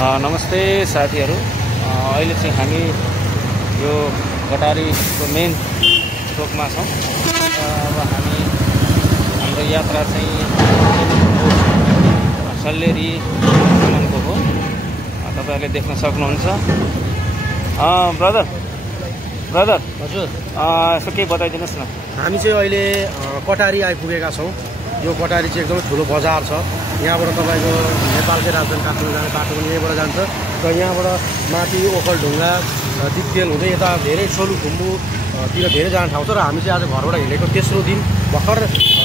नमस्ते साथीहरू। अहिले चाहिँ हामी यो कटारीको मेन चोकमा छौँ। अब हामी हाम्रो यात्रा चाहिँ सल्लेरीसम्मको हो। तपाईहरुले देख्न सक्नुहुन्छ। ब्रदर हजुर, यसो केही बताइदिनुहोस् न। हामी चाहिँ अहिले कटारी आइपुगेका छौँ। यो कटारी चाहिँ एकदमै ठुलो बजार छ। यहाँबाट तपाईँको नेपालकै राजधानी काठमाडौँ जाने बाटो पनि यहीँबाट जान्छ र यहाँबाट माथि ओखलढुङ्गा दिप्तेल हुँदै यता धेरै सोलुखुम्बुतिर धेरै जाने ठाउँ छ। र हामी चाहिँ आज घरबाट हिँडेको तेस्रो दिन भर्खर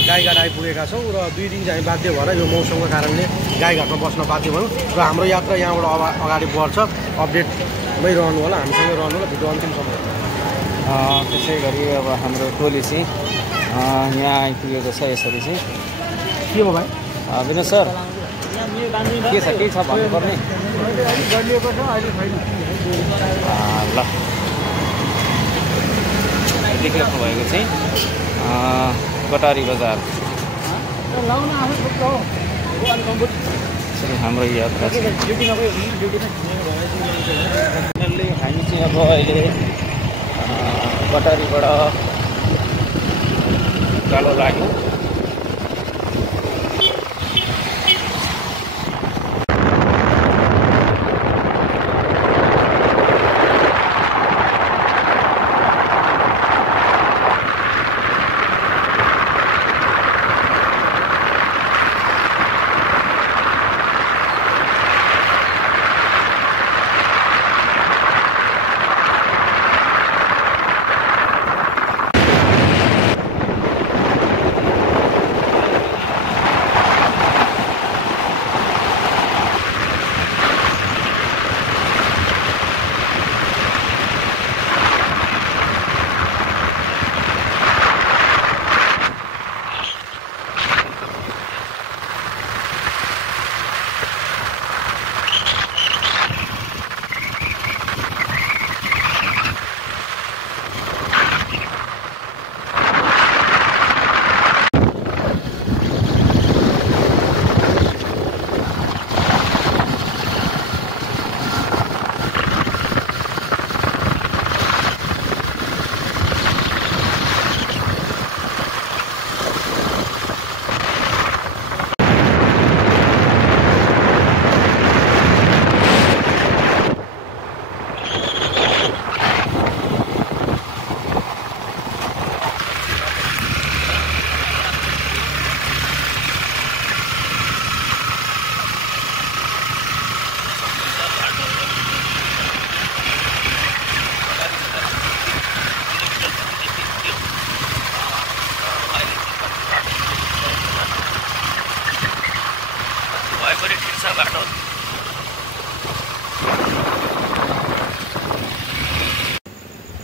गाईघाट आइपुगेका छौँ र 2 दिन चाहिँ हामी बाध्य भएर यो मौसमको कारणले गाईघाटमा बस्न बाध्य भयौँ र हाम्रो यात्रा यहाँबाट अगाडि बढ्छ। अपडेटमै रहनु होला, हामीसँगै रहनु होला भिडियो अन्तिमसम्म। त्यसै गरी अब हाम्रो टोली चाहिँ यहाँ आइपुगेको छ। यसरी चाहिँ के हो भाइ विनोद सर, के छ केही छ भन्नुपर्ने? ल देखिराख्नु भएको चाहिँ कटारी बजार हाम्रो यात्रा हामी चाहिँ अब अहिले कटारीबाट कालो लाग्यो।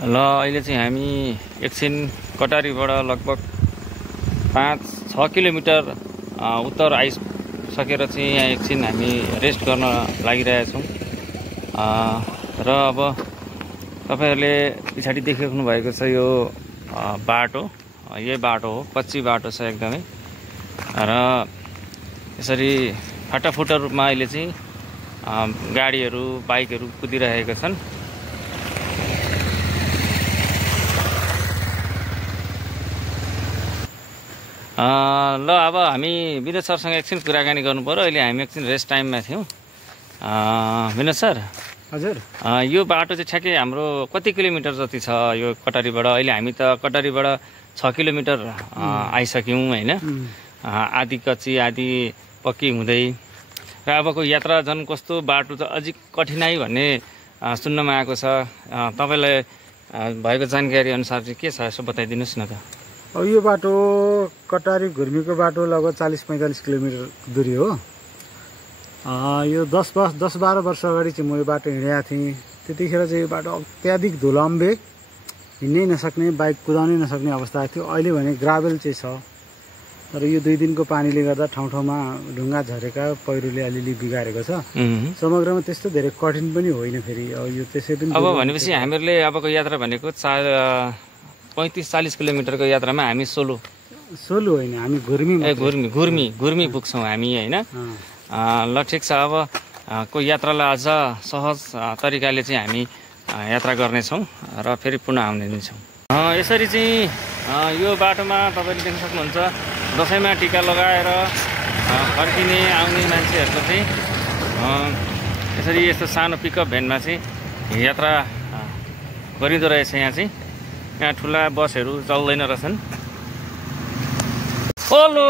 ल अहिले चाहिँ हामी एकछिन कटारीबाट लगभग 5-6 किलोमिटर उत्तर आइसकेर चाहिँ यहाँ एकछिन हामी रेस्ट गर्न लागिरहेका छौँ। र अब तपाईहरुले पछाडि देखिराख्नु भएको छ यो बाटो, यही बाटो हो, कच्ची बाटो छ एकदमै। र यसरी फाटाफुटा रूपमा अहिले चाहिँ गाडीहरू बाइकहरू कुदिरहेका छन्। ल अब हामी विनोद सरसँग एकछिन कुराकानी गर्नु पर्यो। अहिले हामी एकछिन रेस्ट टाइममा थियौँ। विनोद सर, हजुर, यो बाटो चाहिँ ठ्याक्कै हाम्रो कति किलोमिटर जति छ यो कटारीबाट? अहिले हामी त कटारीबाट 6 किलोमिटर आइसक्यौँ होइन? आधी कच्ची आधी पक्की हुँदै र अबको यात्रा झन् कस्तो बाटो त अझै कठिनाई भन्ने सुन्नमा आएको छ। तपाईँलाई भएको जानकारी अनुसार चाहिँ के छ यसो बताइदिनुहोस् न त। अब यो बाटो कटारी घुर्मीको बाटो लगभग 40-45 किलोमिटर दूरी हो। यो 10-12 वर्ष अगाडि चाहिँ म यो बाटो हिँडेको थिएँ। त्यतिखेर चाहिँ यो बाटो अत्याधिक धुलम्बे, हिँड्नै नसक्ने, बाइक कुदाउनै नसक्ने अवस्था थियो। अहिले भने ग्राभेल चाहिँ छ। तर यो 2 दिनको पानीले गर्दा ठाउँ ठाउँमा ढुङ्गा झरेका, पहिरोले अलिअलि बिगारेको छ। समग्रमा त्यस्तो धेरै कठिन पनि होइन। फेरि अब यो त्यसै पनि अब भनेपछि हामीहरूले अबको यात्रा भनेको 35-40 किलोमिटरको यात्रामा हामी सोलु होइन, हामी घुर्मी पुग्छौँ हामी होइन। ल ठिक छ। अब को यात्रालाई अझ सहज तरिकाले चाहिँ हामी यात्रा गर्नेछौँ र फेरि पुनः आउने नै छौँ। यसरी चाहिँ यो बाटोमा तपाईँले देख्न सक्नुहुन्छ दसैँमा टिका लगाएर फर्किने आउने मान्छेहरूको चाहिँ यसरी यस्तो सानो पिकअप भ्यानमा चाहिँ यात्रा गरिँदो रहेछ। यहाँ ठुला बसहरू चल्दैन रहेछन्। ओलो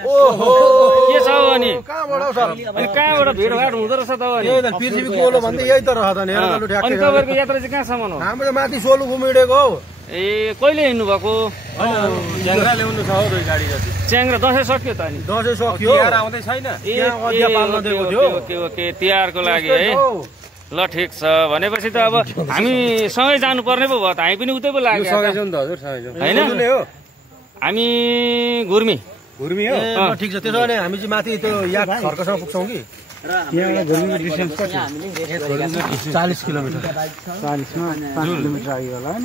के छ अनि कहाँबाट भिडभाड हुँदो रहेछ त अनि पृथ्वीको ओलो भन्दै यही त रह त नि। अनि तपाईँहरूको यात्रा चाहिँ कहाँसम्म हो? हाम्रो माथि सोलु घुमिडेको हौ। ए कहिले हिँड्नु भएको? च्याङ्ग्रा ल्याउनु छ हौ 2 गाडी जति। च्याङ्ग्रा दसैँ सक्यो त अनि? दसैँ सक्यो, तिहार आउँदै छैन। ओके तिहारको लागि है। ल ठिक छ भनेपछि त अब हामी सँगै जानु पर्ने पो भयो त। हामी पनि उतै पो लाग्यो होइन? हामी घुर्मी हो। ठिक छ, त्यसो भने हामी चाहिँ माथि त्यो यहाँ खर्कसम्म पुग्छौँ कि? यहाँबाट घुर्मीको डिस्टेन्स कति? 40 किलोमिटर। 40 मा 5 किलोमिटर आइयो होला हैन?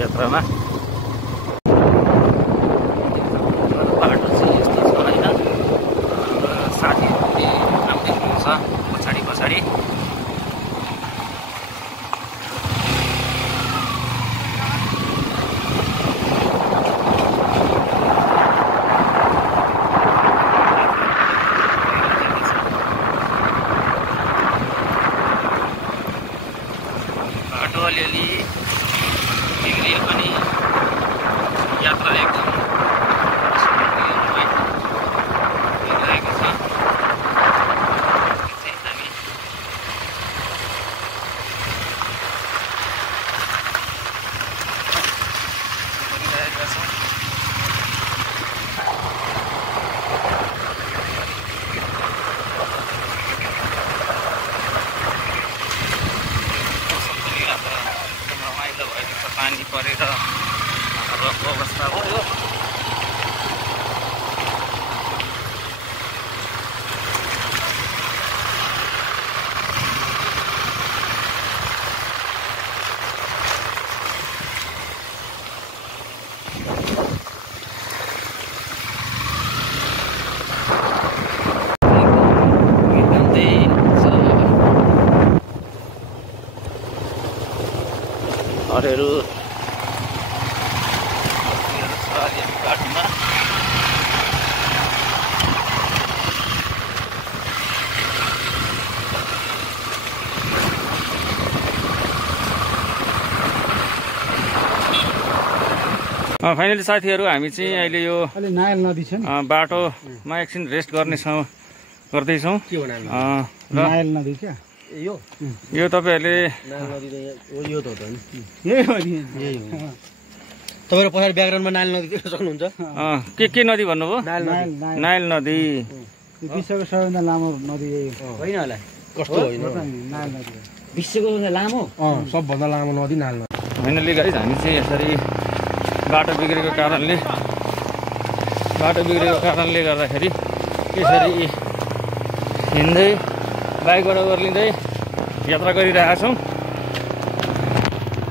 यात्रामा बाटो चाहिँ यस्तो छ होइन? साथीहरूले आउँदै हुनुहुन्छ पछाडि पछाडि। बाटो अलिअलि बिग्रियो पनि यात्रा एकदम भइरहेको छ। चाहिँ हामी गरिरहेका छौँ। रमाइलो भएको छ, पानी परेर रको अवस्था भयो। घरहरू बाटोमा फाइनली साथीहरू हामी चाहिँ अहिले यो नायल नदी छ नि, बाटोमा एकछिन रेस्ट गर्दैछौँ। नायल नदी क्या यो तपाईँहरूले तपाईँहरू पछाडि ब्याकग्राउन्डमा नायल नदी देख्न सक्नुहुन्छ। के नदी भन्नुभयो? नायल नदी। विश्वको सबैभन्दा लामो नदी होइन होला? कस्तो होइन, नायल नदी विश्वको लामो सबभन्दा लामो नदी नायल नदी। फाइनली गाइज हामी चाहिँ यसरी बाटो बिग्रेको कारणले गर्दाखेरि यसरी हिँड्दै बाइकबाट ओर्लिँदै यात्रा गरिरहेका छौँ।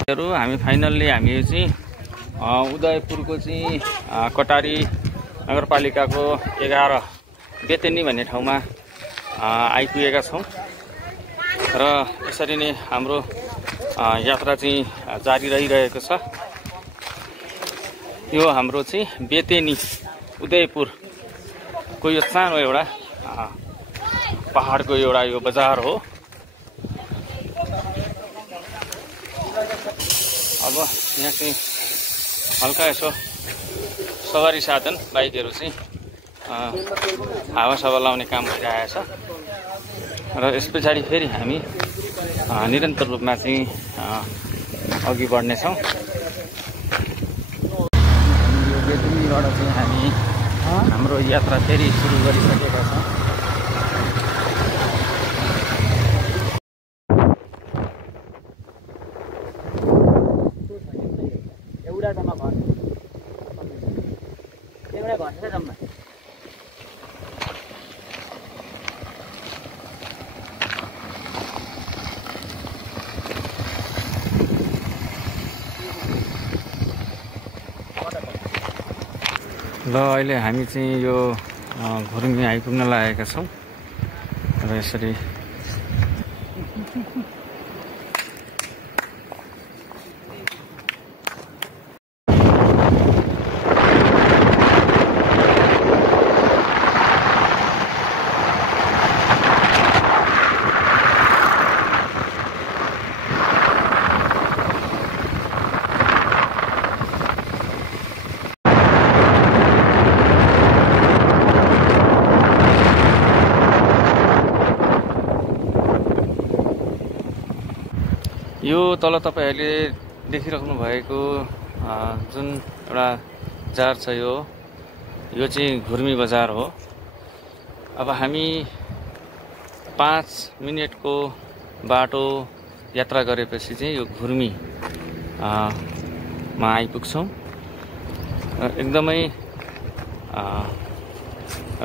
हामी फाइनल्ली हामी चाहिँ उदयपुरको चाहिँ कटारी नगरपालिकाको 11 बेतेनी भन्ने ठाउँमा आइपुगेका छौँ र यसरी नै हाम्रो यात्रा चाहिँ जारी रहिरहेको छ। यो हाम्रो चाहिँ बेतेनी उदयपुरको यो सानो एउटा पहाडको एउटा यो बजार हो। अब यहाँ चाहिँ हल्का यसो सवारी साधन बाइकहरू चाहिँ हावासावा लाउने काम भइरहेको छ र यस पछाडि फेरि हामी निरन्तर रूपमा चाहिँ अघि बढ्नेछौँ। यो बेतुनीबाट चाहिँ हामी हाम्रो यात्रा फेरि सुरु गरिसकेका छौँ। ल अहिले हामी चाहिँ यो घुर्मी आइपुग्न लागेका छौँ र यसरी यो तल तपाईहरुले देखिराख्नु भएको जुन एउटा जार छ यो चाहिँ घुर्मी बजार हो। अब हामी 5 मिनेटको बाटो यात्रा गरेपछि चाहिँ यो घुर्मी मा आइपुग्छौं। एकदमै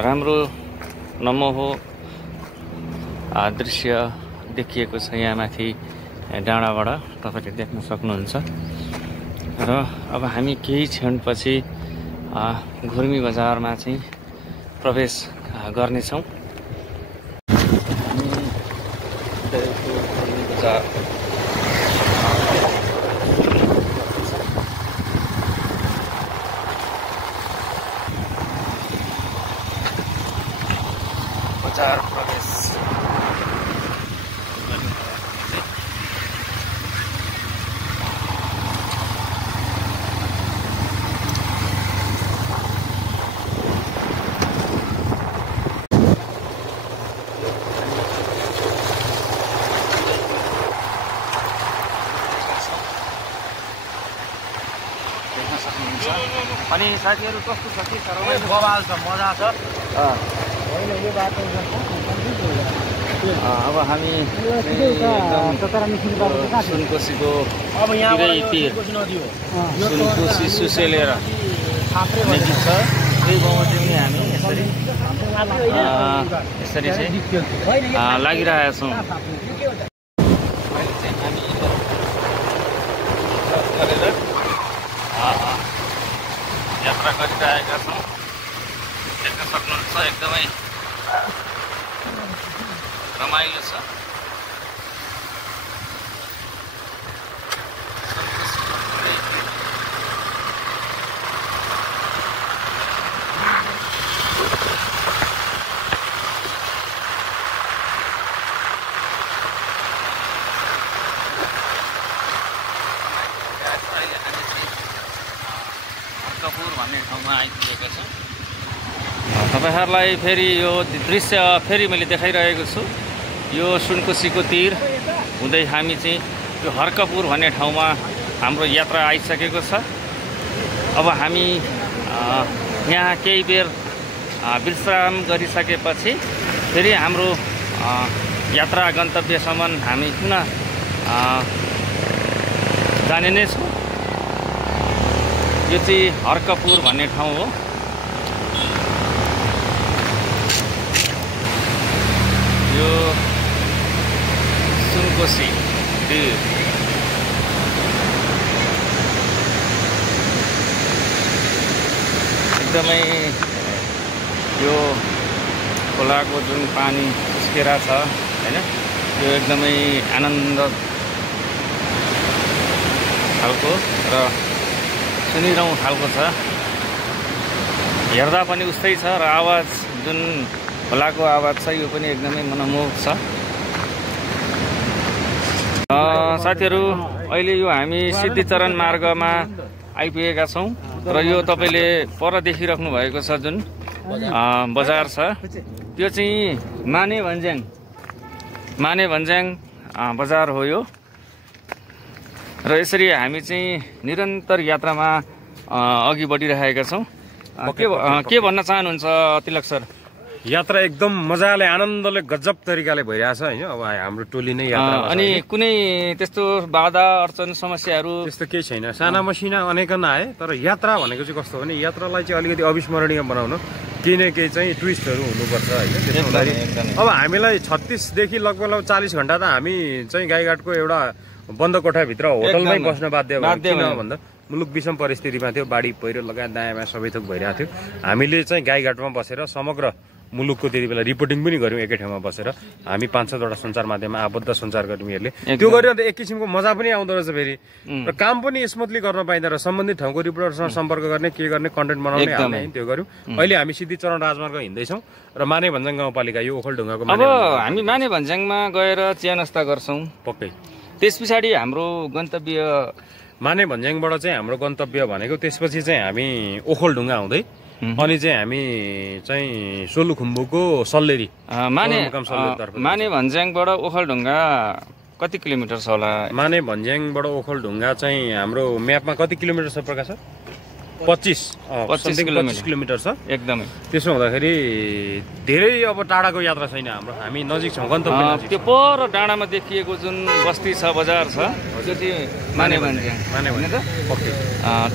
राम्रो नमोहो दृश्य देखिएको छ यहाँ माथि डाँडाबाट तपाईले देख्न सक्नुहुन्छ। र अब हामी केही क्षणपछि घुर्मी बजारमा चाहिँ प्रवेश गर्नेछौँ। घुर्मी बजार प्रवेश अनि साथीहरु कस्तो छ के बवाल छ, मजा छ। अब हामी सुनकोसीको अब यहाँ सुनकोसी सुसेलेर निस्किन्छ। त्यही बमोजिमले हामी यसरी चाहिँ लागिरहेका छौँ। यात्रा गरिरहेका छौँ। देख्न सक्नुहुन्छ एकदमै रमाइलो छ। भन्ने ठाउँमा आइपुगेका छौँ। तपाईहरुलाई फेरि यो दृश्य फेरि मैले देखाइरहेको छु। यो सुनकोसीको तीर हुँदै हामी चाहिँ यो हर्कपुर भन्ने ठाउँमा हाम्रो यात्रा आइसकेको छ। अब हामी यहाँ केही बेर विश्राम गरिसकेपछि फेरि हाम्रो यात्रा गन्तव्यसम्म हामी पुनः जाने नै छौँ। यो चाहिँ हर्कपुर भन्ने ठाउँ हो। यो सुनकोसी तीर एकदमै यो खोलाको जुन पानी उस्केर छ हैन, यो एकदमै आनन्द खालको र सुनिरहँ खालको छ। हेर्दा पनि उस्तै छ र आवाज जुन खोलाको आवाज छ यो पनि एकदमै मनमोहक छ। साथीहरु अहिले यो हामी सिद्धिचरण मार्गमा आइपुगेका छौँ र यो तपाईले पर देखिराख्नु भएको छ जुन बजार छ त्यो चाहिँ माने भन्ज्याङ बजार हो यो। र यसरी हामी चाहिँ निरन्तर यात्रामा अघि बढिरहेका छौँ। के भन्न चाहनुहुन्छ तिलक सर? यात्रा एकदम मजाले आनन्दले गजब तरिकाले भइरहेछ हैन। अब हाम्रो टोली नै यात्रा अनि कुनै त्यस्तो बाधा अडचन समस्याहरू त्यस्तो केही छैन। साना मसिना अनेकन आए, तर यात्रा भनेको चाहिँ कस्तो भने यात्रालाई चाहिँ अलिकति अविस्मरणीय बनाउन केही न केही चाहिँ ट्विस्टहरू हुनुपर्छ हैन। अब हामीलाई 36 देखि लगभग 40 घण्टा त हामी चाहिँ गाईघाटको एउटा बन्द कोठाभित्र होटलमै बस्न बाध्य भयो। किन भन्दा मुलुक विषम परिस्थितिमा थियो, बाढी पहिरो लगायत दायाँ सबै थोक भइरहेको थियो। हामीले चाहिँ गाईघाटमा बसेर समग्र मुलुकको त्यति बेला रिपोर्टिङ पनि गऱ्यौँ एकै ठाउँमा बसेर। हामी 5-7वटा सञ्चार माध्यममा आबद्ध सञ्चारकर्मीहरूले त्यो गरेर एक किसिमको मजा पनि आउँदो रहेछ फेरि, र काम पनि स्मुथली गर्न पाइँदो रहेछ। सम्बन्धित ठाउँको रिपोर्टरसँग सम्पर्क गर्ने, के गर्ने, कन्टेन्ट बनाउने हामी त्यो गऱ्यौँ। अहिले हामी सिद्धिचरण राजमार्ग हिँड्दैछौँ र माने भन्ज्याङ गाउँपालिका यो ओखलढुङ्गाको अब हामी माने भन्ज्याङमा गएर चिया नास्ता गर्छौँ पक्कै। त्यस पछाडि हाम्रो गन्तव्य माने भन्ज्याङबाट चाहिँ हाम्रो गन्तव्य भनेको त्यसपछि चाहिँ हामी ओखलढुङ्गा आउँदै अनि चाहिँ हामी चाहिँ सोलुखुम्बुको सल्लेरी माने भन्ज्याङबाट ओखलढुङ्गा कति किलोमिटर छ होला? माने भन्ज्याङबाट ओखलढुङ्गा चाहिँ हाम्रो म्यापमा कति किलोमिटर छ प्रकाश? 25 किलोमिटर छ एकदमै। त्यसो हुँदाखेरि धेरै अब टाढाको यात्रा छैन हाम्रो, हामी नजिक छौँ गन्तव्य। त्यो पर डाँडामा देखिएको जुन बस्ती छ, बजार छ, त्यो चाहिँ माने भन्ज्याङ।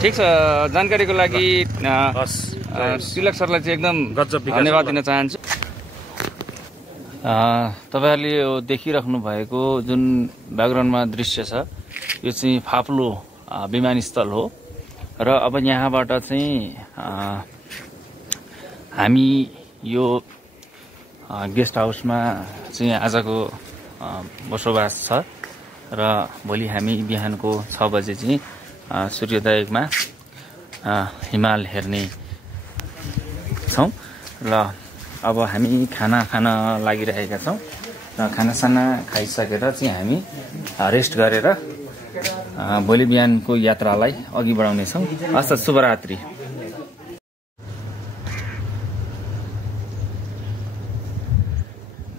ठिक छ, जानकारीको लागि तिलक सरलाई चाहिँ एकदम धन्यवाद दिन चाहन्छु। तपाईँहरूले यो देखिराख्नु भएको जुन ब्याकग्राउन्डमा दृश्य छ यो चाहिँ फाप्लो विमानस्थल हो र अब यहाँबाट चाहिँ हामी यो गेस्ट हाउसमा चाहिँ आजको बसोबास छ र भोलि हामी बिहानको 6 बजे चाहिँ सूर्योदयमा हिमाल हेर्ने छौँ र अब हामी खाना खान लागिरहेका छौँ र खानासाना खाइसकेर चाहिँ हामी रेस्ट गरेर भोलि बिहानको यात्रालाई अघि बढाउनेछौँ। हस् त, शुभरात्रि।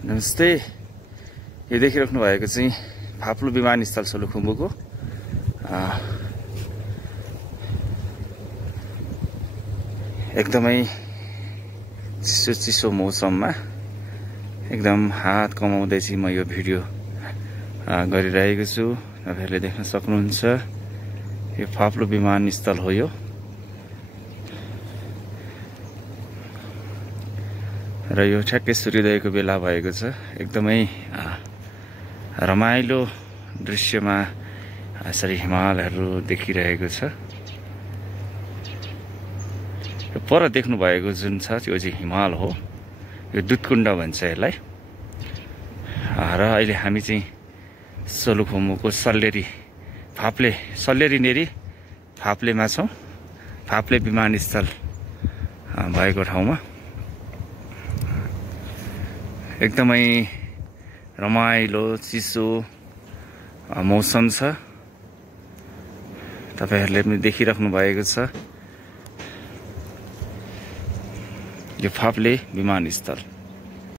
नमस्ते, यो देखिराख्नु भएको चाहिँ फाप्लो विमानस्थल सोलुखुम्बुको एकदमै चिसो मौसममा एकदम हात कमाउँदै चाहिँ म यो भिडियो गरिरहेको छु। तपाईँहरूले देख्न सक्नुहुन्छ यो फाप्लो विमानस्थल हो यो। र यो ठ्याक्कै सूर्योदयको बेला भएको छ। एकदमै रमाइलो दृश्यमा यसरी हिमालहरू देखिरहेको छ। पर देख्नु भएको जुन छ त्यो चाहिँ हिमाल हो, यो दुधकुण्ड भन्छ यसलाई। र अहिले हामी चाहिँ सोलुखुम्बुको सल्लेरी फाप्लेमा छौँ। फाप्ले विमानस्थल भएको ठाउँमा एकदमै रमाइलो चिसो मौसम छ। तपाईँहरूले पनि देखिराख्नु भएको छ यो फाप्ले विमानस्थल।